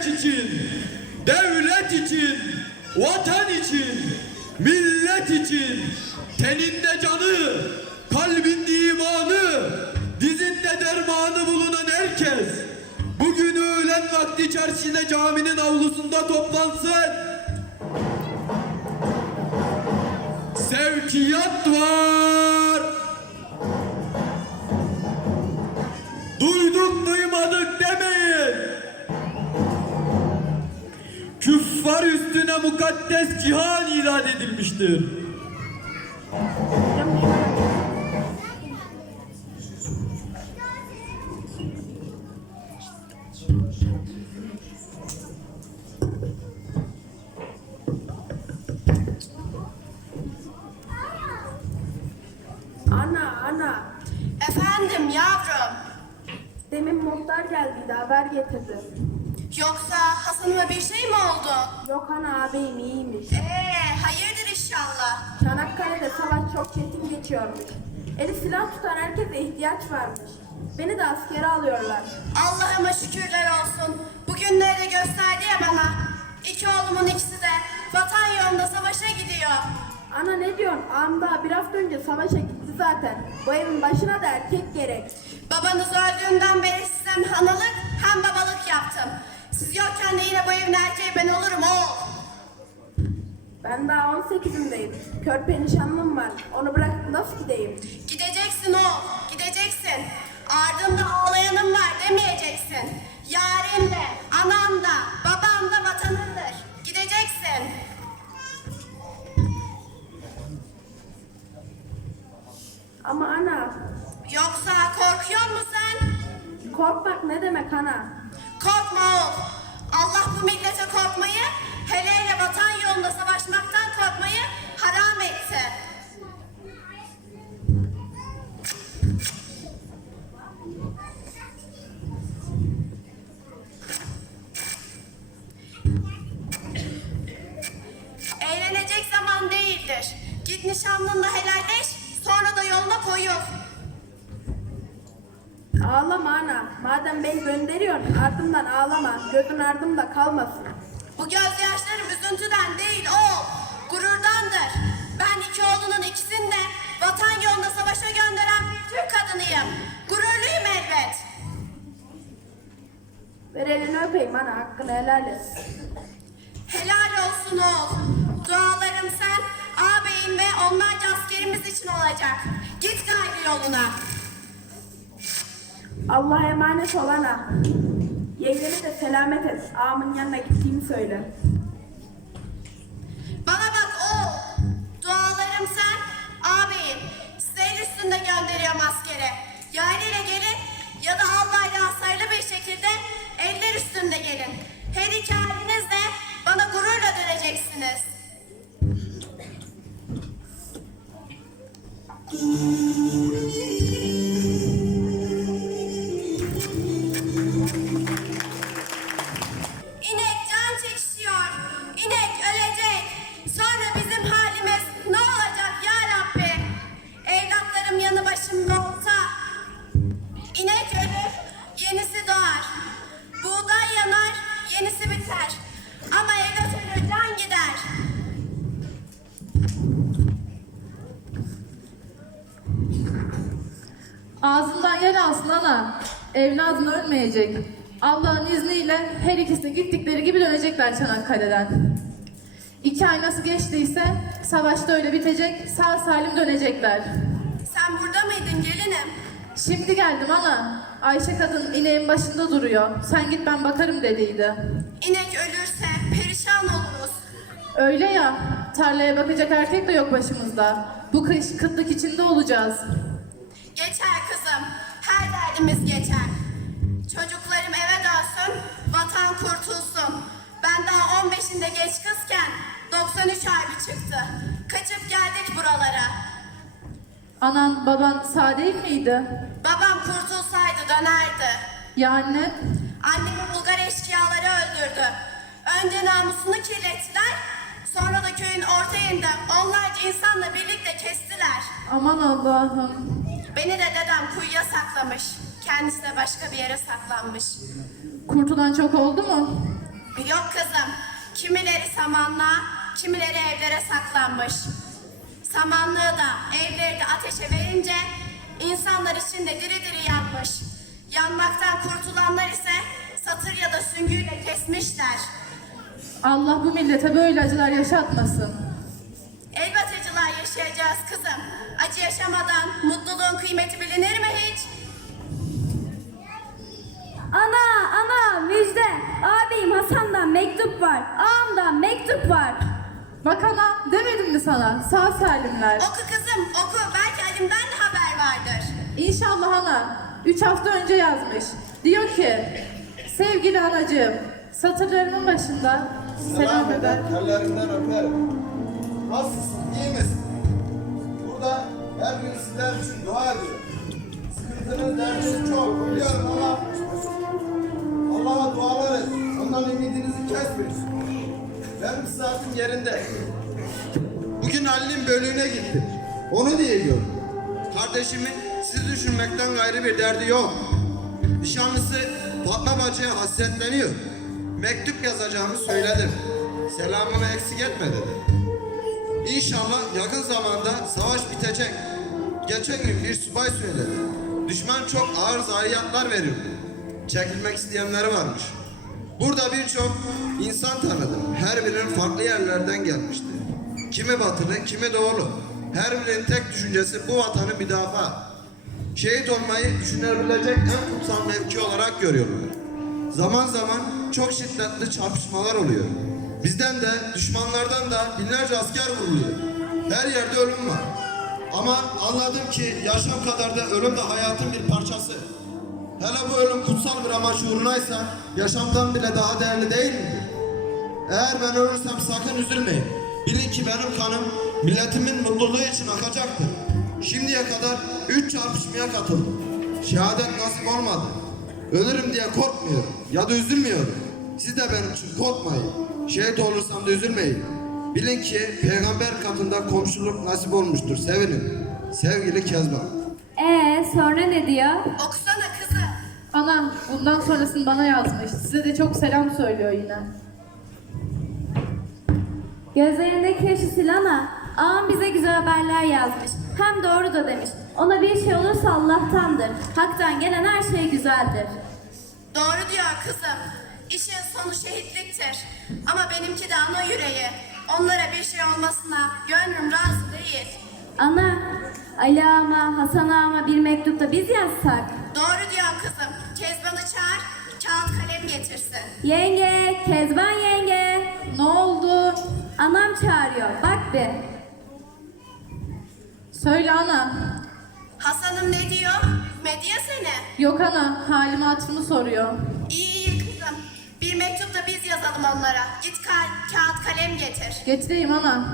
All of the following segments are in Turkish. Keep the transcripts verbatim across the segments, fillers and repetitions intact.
emek için, devlet için, vatan için, millet için, teninde canı, kalbinde imanı, dizinde dermanı bulunan herkes, bugün öğlen vakti çarşıda caminin avlusunda toplansın. Sevkiyat var. Duyduk duymadık demeyin. Küffar üstüne mukaddes cihan ilan edilmiştir. Ana, ana. Efendim yavrum. Demin muhtar geldiydi, haber getirdi. Yoksa Hasan'ıma bir şey mi oldu? Yok ana, ağabeyim iyiymiş. Ee, hayırdır inşallah. Çanakkale'de savaş çok çetin geçiyormuş. Eli silah tutan herkese ihtiyaç varmış. Beni de askere alıyorlar. Allah'ıma şükürler olsun. Bugünleri gösterdi ya bana. İki oğlumun ikisi de vatan yolunda savaşa gidiyor. Ana ne diyorsun? Ağam daha bir hafta önce savaşa gitti zaten. Bu evin başına da erkek gerek. Babanız öldüğünden beri size hem analık hem babalık yaptım. Siz yokken de yine bu evin erkeği ben olurum oğul. Ben daha on sekizimdeyim. Körpe nişanlım var. Onu bırakıp nasıl gideyim? Gideceksin oğul, gideceksin. Ardında ağlayanım var demeyeceksin. Yarim de, anam da, babam da vatanındır. Gideceksin. Ama ana, Yoksa korkuyor musun sen? korkmak ne demek ana? Korkma oğul. Allah bu millete korkmayı, hele hele vatan yolunda savaşmaktan korkmayı haram etti. Eğlenecek zaman değildir. Git nişanlınla helalleş, sonra da yoluna koyul. Ağlama ana. Madem beni gönderiyorsun ardımdan ağlama. Gözün ardımda kalmasın. Bu gözyaşlarım üzüntüden değil oğul, gururdandır. Ben iki oğlunun ikisini de vatan yolunda savaşa gönderen bir Türk kadınıyım. Gururluyum elbet. Ver elini öpeyim ana. Hakkını helal et. Helal olsun oğul. Dualarım sen, ağabeyin ve onlarca askerimiz için olacak. Git gayrı yoluna. Allah'a emanet ol ana. Yengemi de selamet et. Ağamın yanına gittiğimi söyle. Bana bak oğul. Dualarım sen, ağabeyin. Size el üstünde gönderiyorum askere. Yaylayla gelin ya da albayla hasarlı bir şekilde eller üstünde gelin. Her iki haliniz de bana gururla döneceksiniz. İnek can çekişiyor. İnek ölecek. Sonra bizim halimiz ne olacak ya Rabbi? Evlatlarım yanı başımda olsa. İnek ölür, yenisi doğar. Buğday yanar, yenisi biter. Ama evlat ölür, can gider. Ağzından yer alsın ana. Evladın ölmeyecek. Allah'ın izniyle her ikisi gittikleri gibi dönecekler Çanakkale'den. İki ay nasıl geçtiyse savaşta öyle bitecek, sağ salim dönecekler. Sen burada mıydın gelinim? Şimdi geldim ana. Ayşe kadın ineğin başında duruyor. Sen git ben bakarım dediydi. İnek ölürse perişan oluruz. Öyle ya, tarlaya bakacak erkek de yok başımızda. Bu kış kıtlık içinde olacağız. Geçer kızım, her derdimiz geçer. Çocuklarım eve dönsün, vatan kurtulsun. Ben daha on beşinde geç kızken doksan üç harbi çıktı. Kaçıp geldik buralara. Anan baban sağ değil miydi? Babam kurtulsaydı dönerdi. Ya anne? Annemi Bulgar eşkıyaları öldürdü. Önce namusunu kirlettiler, sonra da köyün orta yerinde onlarca insanla birlikte kestiler. Aman Allah'ım. Beni de dedem kuyuya saklamış. Kendisi de başka bir yere saklanmış. Kurtulan çok oldu mu? Yok kızım, kimileri samanlığa, kimileri evlere saklanmış. Samanlığı da, evleri de ateşe verince insanlar içinde diri diri yanmış. Yanmaktan kurtulanlar ise satır ya da süngüyle kesmişler. Allah bu millete böyle acılar yaşatmasın. Elbet acılar yaşayacağız kızım. Acı yaşamadan mutluluğun kıymeti bilinir mi hiç? Ana, ana, müjde. Ağabeyim Hasan'dan mektup var. Ağamdan mektup var. Bak ana, demedim mi sana? Sağ salimler. Oku kızım, oku. Belki Halim'den de haber vardır. İnşallah ana. Üç hafta önce yazmış. Diyor ki, sevgili anacığım, satırlarımın başında selam eder. Ellerinden öperim. Nasılsın? İyi misin? Burada her gün sizler için dua ediyorum. Sıkıntınız, derdiniz çok. Biliyorum ama Allah'a dualar edin. Ondan ümidinizi kesmeyin. Benim saatim yerinde. Bugün Ali'nin bölüğüne gittim. Onu diye gördüm. Kardeşimin sizi düşünmekten gayrı bir derdi yok. Nişanlısı Fatma bacıya hasretleniyor. Mektup yazacağımı söyledim. Selamını eksik etme dedi. İnşallah yakın zamanda savaş bitecek. Geçen gün bir subay söyledi. Düşman çok ağır zayiatlar veriyor. Çekilmek isteyenleri varmış. Burada birçok insan tanıdım. Her birinin farklı yerlerden gelmişti. Kimi batılı, kimi doğulu. Her birinin tek düşüncesi bu vatanı müdafaa. Şehit olmayı düşünebilecek en kutsal mevki olarak görüyorlar. Zaman zaman çok şiddetli çarpışmalar oluyor. Bizden de, düşmanlardan da binlerce asker vuruluyor. Her yerde ölüm var. Ama anladım ki yaşam kadar da ölüm de hayatın bir parçası. Hele bu ölüm kutsal bir amaç uğrunaysa yaşamdan bile daha değerli değil midir? Eğer ben ölürsem sakın üzülmeyin. Bilin ki benim kanım milletimin mutluluğu için akacaktır. Şimdiye kadar üç çarpışmaya katıldım. Şehadet nasip olmadı. Ölürüm diye korkmuyorum ya da üzülmüyorum. Siz de benim için korkmayın. Şehit olursam da üzülmeyin. Bilin ki peygamber katında komşuluk nasip olmuştur. Sevinin. Sevgili Kezban. Ee, sonra ne diyor? Okusana kızım. Ana, bundan sonrasını bana yazmış. Size de çok selam söylüyor yine. Gözlerindeki yaşı sil ana. Ağam bize güzel haberler yazmış. Hem doğru da demiş. Ona bir şey olursa Allah'tandır. Hak'tan gelen her şey güzeldir. Doğru diyor kızım. İşin sonu şehitliktir. Ama benimki de ana yüreği. Onlara bir şey olmasına gönlüm razı değil. Ana, Ali ağama, Hasan ağama bir mektup da biz yazsak. Doğru diyorsun kızım. Kezban'ı çağır, kağıt kalem getirsin. Yenge, Kezban yenge. Ne oldu? Anam çağırıyor. Bak bir. Söyle ana. Hasan'ım ne diyor? Üzmedi ya seni. Yok ana, halimi hatırımı soruyor. İyi iyi kızım. Bir mektup da biz yazalım onlara. Git ka- kağıt kalem getir. Getireyim ana.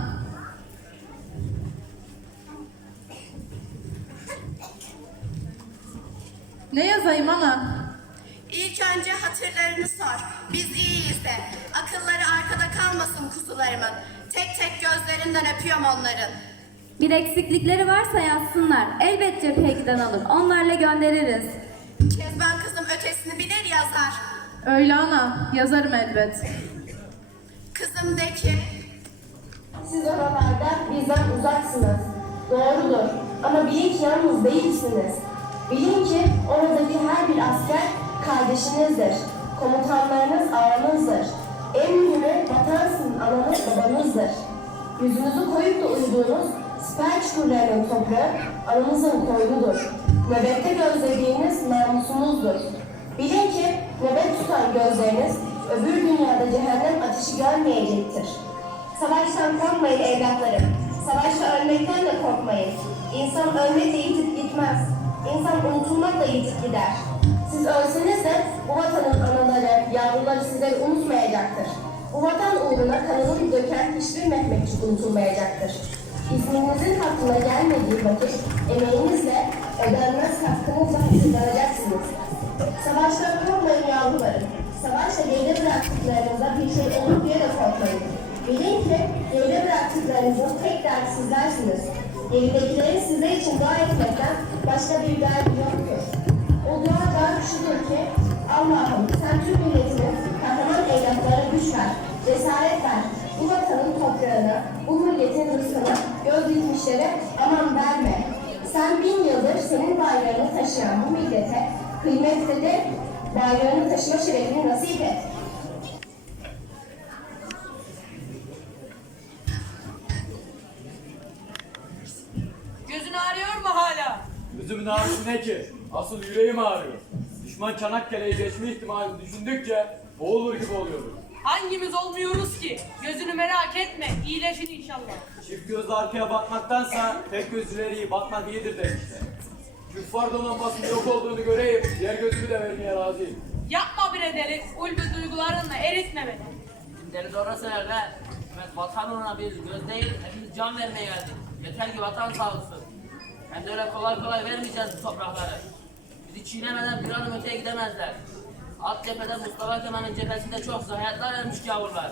Ne yazayım ana? İlk önce hatırlarını sor. Biz iyiyiz de. Akılları arkada kalmasın kuzularımın. Tek tek gözlerinden öpüyorum onların. Bir eksiklikleri varsa yazsınlar. Elbet cepheye giden alır. Onlarla göndeririz. Kezban kızım ötesini bilir yazar. Öyle ana, yazarım elbet. Kızım de ki, Siz oralarda bizden uzaksınız. Doğrudur. Ama bilin ki yalnız değilsiniz. Bilin ki oradaki her bir asker kardeşinizdir. Komutanlarınız ağanızdır. En mühimi vatansın ananız babanızdır. Yüzünüzü koyup da uyuduğunuz siper çukurlarının toprağı ananızın koynudur. Nöbette gözlediğiniz namusunuzdur. Bilin ki nöbet tutan gözleriniz öbür dünyada cehennem ateşi görmeyecektir. Savaştan korkmayın evlatlarım. Savaşta ölmekten de korkmayın. İnsan ölmekle yitip gitmez. İnsan unutulmakla yitip gider. Siz ölseniz de bu vatanın anaları, yavruları sizleri unutmayacaktır. Bu vatan uğruna kanını döken hiçbir Mehmetçik unutulmayacaktır. İsminizin hakkına gelmediği vakit emeğinizle, ödenmez hakkınızla hatırlanacaksınız. Savaşta korkmayın yavrularım. Savaşta geride bıraktıklarınızda bir şey olur diye de korkmayın. Bilin ki geride bıraktıklarınızın tek derdi sizlersiniz. Geridekilerin sizler için dua etmekten başka bir derdi yoktur. O dua da şudur ki, Allah'ım sen Türk milletinin kahraman evlatları canı, bu milletin hırsını göz dikmişlere aman verme. Sen bin yıldır senin bayrağını taşıyan bu millete kıymetli de bayrağını taşıma şerefini nasip et. Gözün ağrıyor mu hala? Gözümün ağrısı ne ki? Asıl yüreğim ağrıyor. Düşman Çanakkale'yi geçme ihtimalini düşündükçe boğulur gibi oluyorum. Hangimiz olmuyoruz ki? Gözünü merak etme, iyileşin inşallah. Çift gözle arkaya bakmaktansa tek göz ileriye bakmak iyidir demişler. Küffar donanmasının yok olduğunu göreyim, diğer gözümü de vermeye razıyım. Yapma bre deli, ulvi duygularınla eritme beni. Deli doğru söyler be. Evet, vatan uğruna biz göz değil, hepimiz can vermeye geldik. Yeter ki vatan sağ olsun. Hem de öyle kolay kolay vermeyeceğiz bu toprakları. Bizi çiğnemeden bir adım öteye gidemezler. Alt cephede Mustafa Kemal'in cephesinde çok zayiatlar vermiş gavurlar.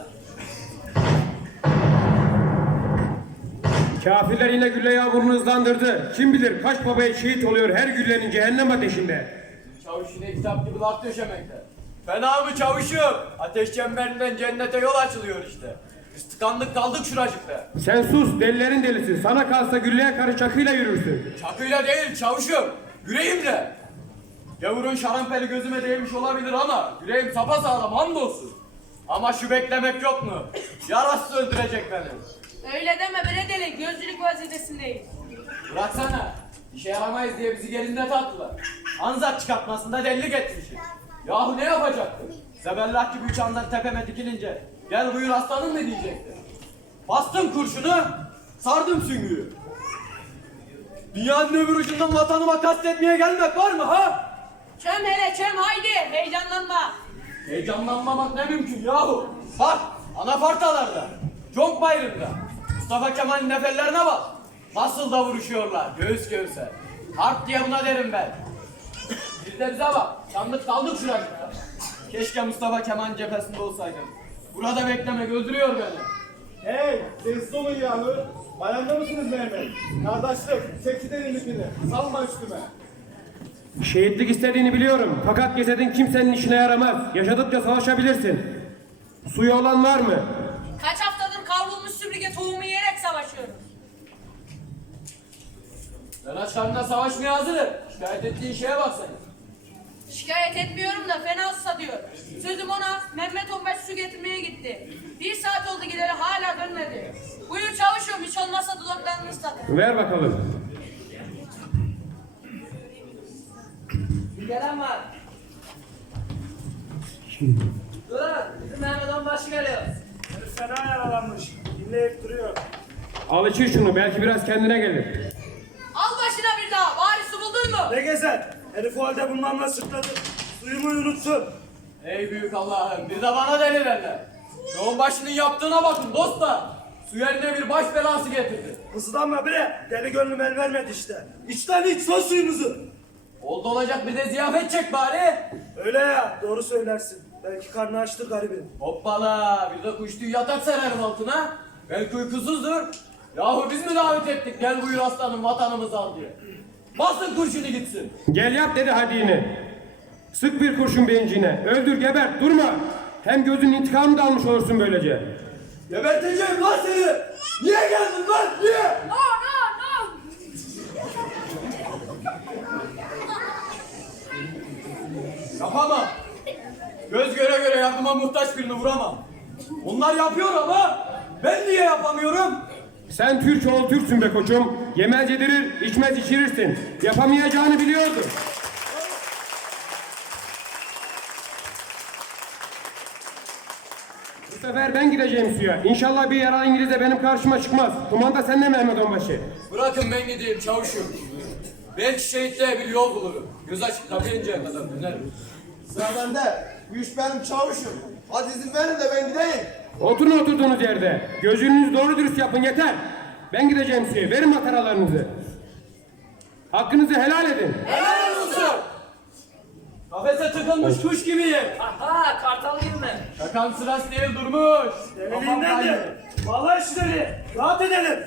Kafirler yine gülle yağmurunu hızlandırdı. Kim bilir kaç babaya şehit oluyor her güllenin cehennem ateşinde. Çavuş yine kitap gibi laf döşemekte. Fena mı çavuşum? Ateş çemberinden cennete yol açılıyor işte. Biz tıkandık kaldık şuracıkta. Sen sus, delilerin delisi. Sana kalsa gülleye karı çakıyla yürürsün. Çakıyla değil çavuşum, yüreğimle. Gavurun şarampeli gözüme değmiş olabilir ama yüreğim sapasağlam hamdolsun. Ama şu beklemek yok mu? Yarası öldürecek beni. Öyle deme bre deli, gözcülük vazifesindeyiz. Bıraksana. İşe yaramayız diye bizi gerinde tattılar. Anzak çıkartmasında delilik etmişiz. Yahu ne yapacaktık? Zebellah gibi üç andan tepeme dikilince gel buyur aslanım mı diyecekti. Bastım kurşunu, sardım süngüyü. Dünyanın öbür ucundan vatanıma kastetmeye gelmek var mı ha? Çöm hele çöm haydi, heyecanlanma. Heyecanlanmamak ne mümkün yahu. Bak anafartalarda, Conk Bayrı'nda, Mustafa Kemal'in neferlerine bak. Nasıl da vuruşuyorlar göğüs göğüse. Harp diye buna derim ben. Bir de bize bak, sandık kaldık şuracıkta. Keşke Mustafa Kemal'in cephesinde olsaydım. Burada beklemek öldürüyor beni. Hey, sessiz olun yahu. Bayanda mısınız Mehmet? Kardeşlik, çek şu derinlikini. Salma üstüme. Şehitlik istediğini biliyorum. Fakat cesedin kimsenin işine yaramaz. Yaşadıkça savaşabilirsin. Suyu olan var mı? Kaç haftadır kavrulmuş süpürge tohumu yiyerek savaşıyoruz. Ben aç karnına savaşmaya hazırım. Şikayet ettiğin şeye bak sen. Şikayet etmiyorum da fena susa diyor. Sözüm ona, Mehmet Onbaş su getirmeye gitti. Bir saat oldu gideri hala dönmedi. Buyur çavuşum, hiç olmazsa dudaklarını ıslat. Ver bakalım. Bir gelen var. Durun, bizim Mehmet Onbaşı geliyor. Herif fena yaralanmış. Dinleyip duruyor. Al içir şunu, belki biraz kendine gelir. Al başına bir daha, bari su buldun mu? Ne gezer? Herif o halde bunlarla sırtladı. Suyumu unutsun. Ey büyük Allah'ım, bir de bana deli derler. Çoğun başının yaptığına bakın dostlar. Su yerine bir baş belası getirdi. Hızlanma bre. Deli gönlüm el vermedi işte. İçten iç son suyumuzu. Oldu olacak bir de ziyafet çek bari. Öyle ya, doğru söylersin. Belki karnı açtır garibin. Hoppala, bir de kuş tüyü yatak serarım altına. Belki uykusuzdur. Yahu biz mi davet ettik gel buyur aslanım vatanımızı al diye. Basın kurşunu gitsin. Gel yap dedi hadiğini. Sık bir kurşun bencine. Öldür gebert durma. Hem gözün intikamını da almış olursun böylece. Geberteceğim lan seni. Niye geldin lan niye? No, no, no. Yapamam. Göz göre göre yardıma muhtaç birini vuramam. Onlar yapıyor ama ben niye yapamıyorum? Sen Türk oğul Türksün be koçum. Yemez yedirir, içmez içirirsin. Yapamayacağını biliyordun. Bu sefer ben gideceğim suya. İnşallah bir yaralı İngiliz de benim karşıma çıkmaz. Kumanda sende Mehmet Onbaşı. Bırakın ben gideyim çavuşum. Belki şehitliğe bir yol bulurum. Göz açıp kapayıncaya kadar dönerim. Sıra bende. Bu iş benim çavuşum. Hadi izin verin de ben gideyim. Oturun oturduğunuz yerde. Gözünüzü doğru dürüst yapın yeter. Ben gideceğim suya. Verin mataralarınızı. Hakkınızı helal edin. Helal olsun. Kafese tıkılmış kuş gibiyim. Aha, kartal gibi mi? Şakan sırası değil durmuş. Kafam Deliliğinden kaydı. de. Vallahi şu deli. Rahat edelim.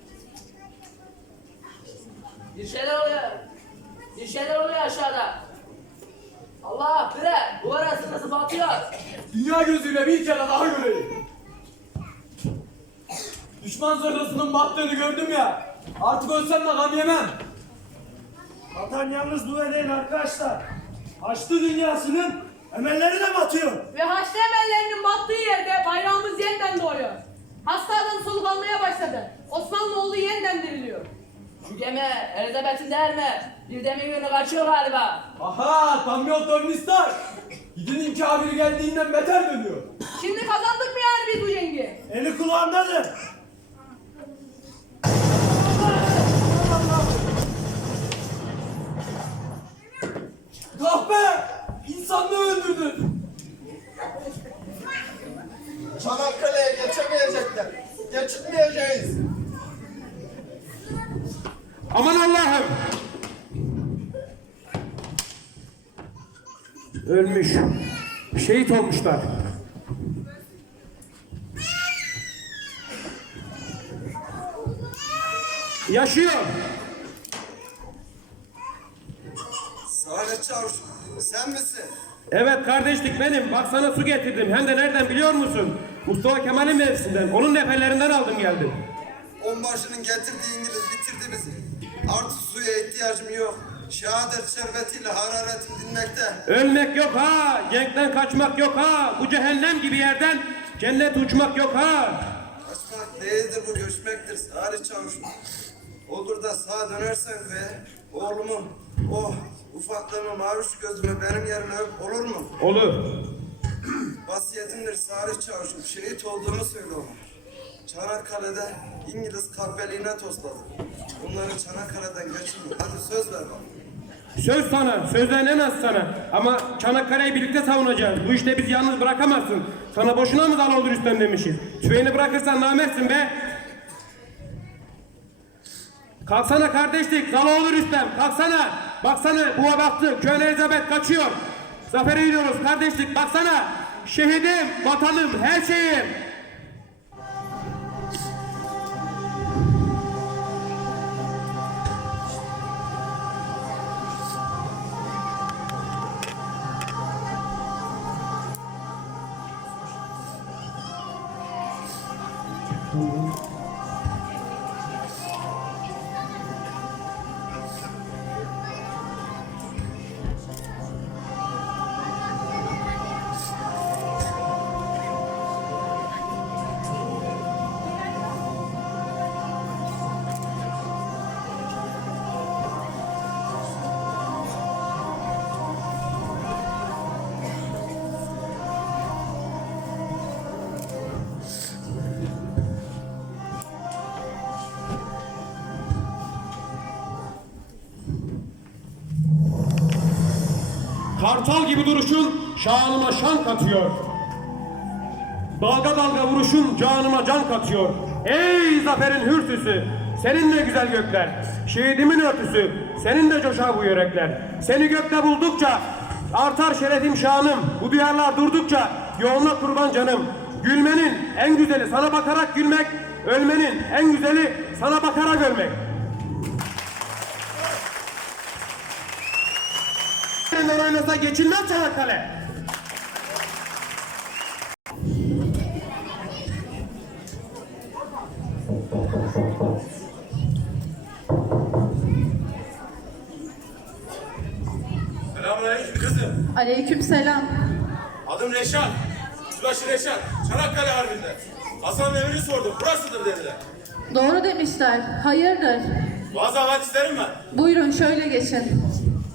Bir şeyler oluyor. Bir şeyler oluyor aşağıda. Allah bre, duvar arasında batıyor. Dünya gözüyle bir kere daha göreyim. Düşman zırhlısının battığını gördüm ya. Artık ölsem de gam yemem. Vatan yalnız dua değil arkadaşlar. Haçlı dünyasının emelleri de batıyor. Ve Haçlı emellerinin battığı yerde bayrağımız yeniden doğuyor. Hasta adam soluk almaya başladı. Osmanoğlu yeniden diriliyor. Şu gemi Elizabeth'in der mi? Bir demir yönü kaçıyor galiba. Aha, tam yol dönmüşler. Gidinin kafiri geldiğinden beter dönüyor. Şimdi kazandık mı yani biz bu yengi? Eli kulağındadır. Kahpe! İnsanlığı öldürdün. Çanakkale'ye geçemeyecekler. Geçitmeyeceğiz. Aman Allah'ım! Ölmüş. Şehit olmuşlar. Yaşıyor. Salih Çavuş, sen misin? Evet kardeşlik benim. Bak sana su getirdim. Hem de nereden biliyor musun? Mustafa Kemal'in mevzisinden. Onun neferlerinden aldım geldim. Onbaşının getirdiği İngiliz bitirdi bizi. Artık suya ihtiyacım yok. Şehadet şerbetiyle hararetim dinmekte. Ölmek yok ha. Cenkten kaçmak yok ha. Bu cehennem gibi yerden cennet uçmak yok ha. Kaçmak değildir, bu göçmektir Salih Çavuş. Olur da sağa dönersen ve oğlumu, o ufaklığımı, maviş gözümü benim yerime öp, olur mu? Olur. Vasiyetimdir Salih Çavuş'um. Şehit olduğumu söyle ona. Çanakkale'de İngiliz kahpeliğine tosladı. Bunları Çanakkale'den geçirme. Hadi söz ver bana. Söz sana, sözden en az sana. Ama Çanakkale'yi birlikte savunacağız. Bu işte bizi yalnız bırakamazsın. Sana boşuna mı dal olur üstten demişiz. Tüfeğini bırakırsan namertsin be. Kalksana kardeşlik, dal olur üstten. Kalksana. Baksana, buğa baktı. Köyün Elizabeth kaçıyor. Zafere gidiyoruz kardeşlik. Baksana. Şehidim, vatanım, her şeyim. Kartal gibi duruşun şanıma şan katıyor. Dalga dalga vuruşun canıma can katıyor. Ey zaferin hürsüsü, senin de güzel gökler. Şehidimin örtüsü, senin de coşar bu yürekler. Seni gökte buldukça artar şerefim şanım. Bu duyarlar durdukça yoğunla kurban canım. Gülmenin en güzeli sana bakarak gülmek, ölmenin en güzeli sana bakarak ölmek. Oynasa geçilmez Çanakkale. Selamünaleyküm kızım. Aleykümselam. Adım Reşat. Yüzbaşı Reşat. Çanakkale Harbi'nde. Hasan'ın emrini sordum. Burasıdır dediler. Doğru demişler. Hayırdır? Bazı havadislerim var. Buyurun şöyle geçin.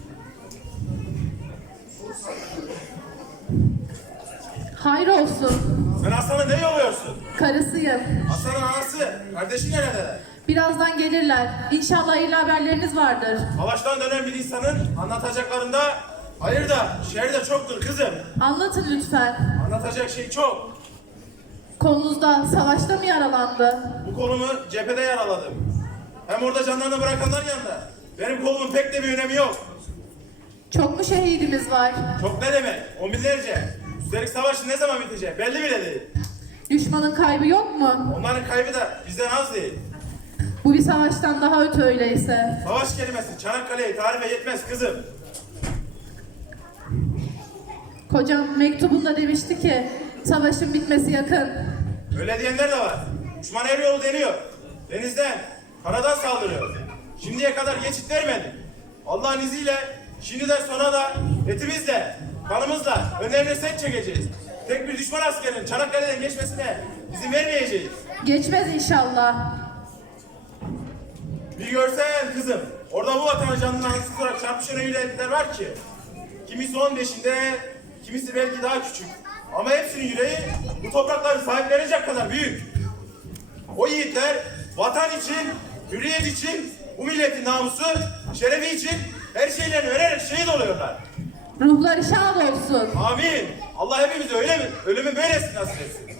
Hayır olsun. Sen Hasan'ı ne yolluyorsun? Karısıyım. Hasan'ın anası. Kardeşi neredeler? Birazdan gelirler. İnşallah hayırlı haberleriniz vardır. Savaştan dönen bir insanın anlatacaklarında hayır da şer de çoktur kızım. Anlatın lütfen. Anlatacak şey çok. Kolunuzda savaşta mı yaralandı? Bu kolumu cephede yaraladım. Hem orada canlarını bırakanlar yanında. Benim kolumun pek de bir önemi yok. Çok mu şehidimiz var? Çok ne demek? On binlerce. Üstelik savaş ne zaman bitecek? Belli bile değil. Düşmanın kaybı yok mu? Onların kaybı da bizden az değil. Bu bir savaştan daha öte öyleyse. Savaş kelimesi Çanakkale'yi tarife yetmez kızım. Kocam mektubunda demişti ki savaşın bitmesi yakın. Öyle diyenler de var. Düşman her yolu deniyor. Denizden, karadan saldırıyor. Şimdiye kadar geçit vermedi. Allah'ın izniyle şimdiden sonra da etimizle, kanımızla önlerine set çekeceğiz. Tek bir düşman askerinin Çanakkale'den geçmesine izin vermeyeceğiz. Geçmez inşallah. Bir görsen kızım, orada bu vatanı canını ansızlarak çarpışan öyle etler var ki. Kimisi on beşinde, kimisi belki daha küçük. Ama hepsinin yüreği bu toprakları sahiplenecek kadar büyük. O yiğitler vatan için, hürriyet için, bu milletin namusu, şerefi için her şeylerini vererek şehit oluyorlar. Ruhları şad olsun. Amin. Allah hepimize öyle mi? Ölümü böylesine nasip etsin.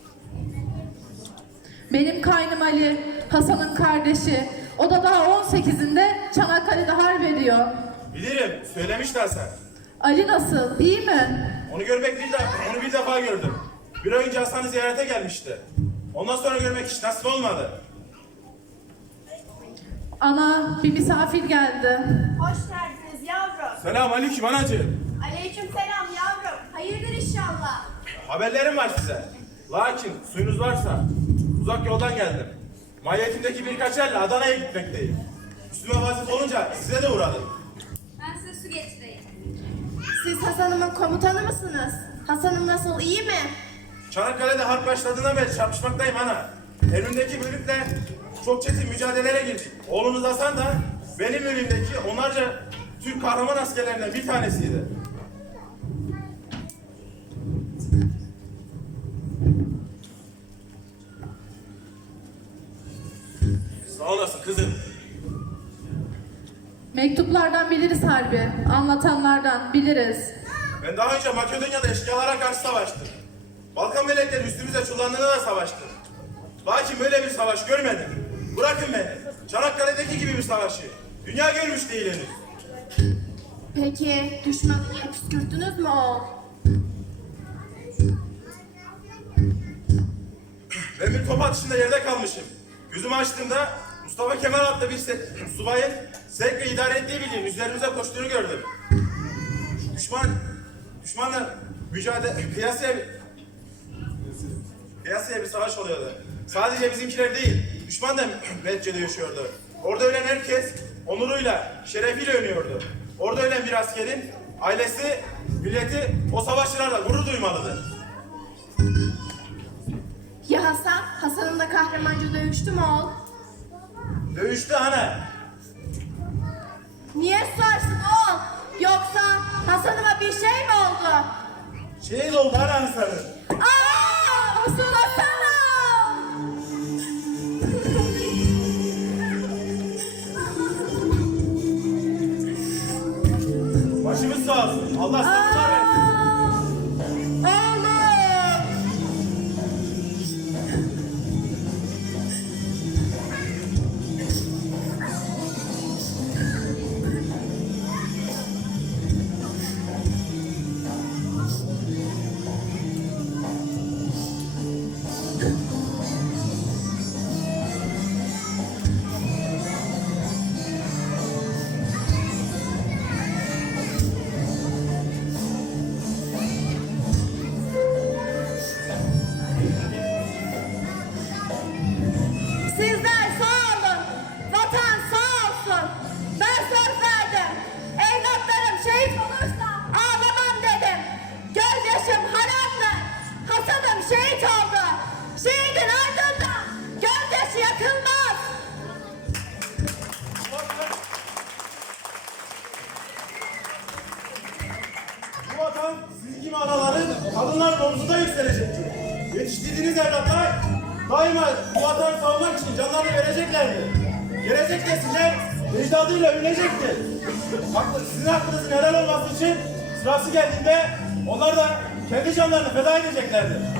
Benim kaynım Ali, Hasan'ın kardeşi. O da daha on sekizinde Çanakkale'de harp ediyor. Bilirim, söylemişler sen. Ali nasıl, iyi mi? Onu görmek bir defa, onu bir defa gördüm. Bir ay önce Hasan'ı ziyarete gelmişti. Ondan sonra görmek hiç nasip olmadı. Ana, bir misafir geldi. Hoş geldiniz yavrum. Selam aleyküm anacığım. Aleyküm selam yavrum. Hayırdır inşallah. Haberlerim var size. Lakin suyunuz varsa uzak yoldan geldim. Mahiyetimdeki birkaç elle Adana'ya gitmekteyim. Üstüme vazife olunca size de uğradım. Ben size su getireyim. Siz Hasan'ımın komutanı mısınız? Hasan'ım nasıl, iyi mi? Çanakkale'de harp başladığından beri çarpışmaktayım ana. Önümdeki bölükle çok çetin mücadelelere girdik. Oğlunuz Hasan da benim önümdeki onlarca Türk kahraman askerlerinden bir tanesiydi. Sağ olasın kızım. Mektuplardan biliriz harbi, anlatanlardan biliriz. Ben daha önce Makedonya'da eşkıyalara karşı savaştım. Balkan melekleri üstümüze çullandığında da savaştım. Lakin böyle bir savaş görmedim. Bırakın beni. Çanakkale'deki gibi bir savaşı. Dünya görmüş değil henüz. Peki düşmanı yeni püskürttünüz mü oğul? Ben bir top atışında yerde kalmışım. Gözümü açtığımda Mustafa Kemal adlı bir se- subayın sevk ve idare ettiği bildiğin üzerimize koştuğunu gördüm. Düşman, düşmanla mücadele, kıyasıya bir, kıyasıya bir savaş oluyordu. Sadece bizimkiler değil, düşman da Medce'de yaşıyordu. Orada ölen herkes onuruyla, şerefiyle ölüyordu. Orada ölen bir askerin ailesi, milleti o savaşçılarla gurur duymalıdır. Ya Hasan? Hasan'ımla kahramanca dövüştü mü oğul? Dövüştü ana. Niye sarsın oğul? Yoksa Hasan'ıma bir şey mi oldu? Şehit oldu ana Hasan'ın. Aaa! Hasan Hasan'ım! Başımız sağ olsun. Allah sabırlar versin. Oğlum! Sizler sağ olun. Vatan sağ olsun. Ben söz verdim. Evlatlarım şehit olursa ağlamam dedim. Gözyaşım haramdır. Hasan'ım şehit oldu. Şehidin ardından gözyaşı yakılmaz. Bu vatan sizin gibi anaların, kadınların omzunda yükselecektir. Yetiştirdiğiniz evlatlar daima bu vatanı savunmak için canlarını vereceklerdir. Gelecek nesiller ecdadıyla övünecektir. Haklı, sizin hakkınızın helal olması için sırası geldiğinde onlar da kendi canlarını feda edeceklerdir.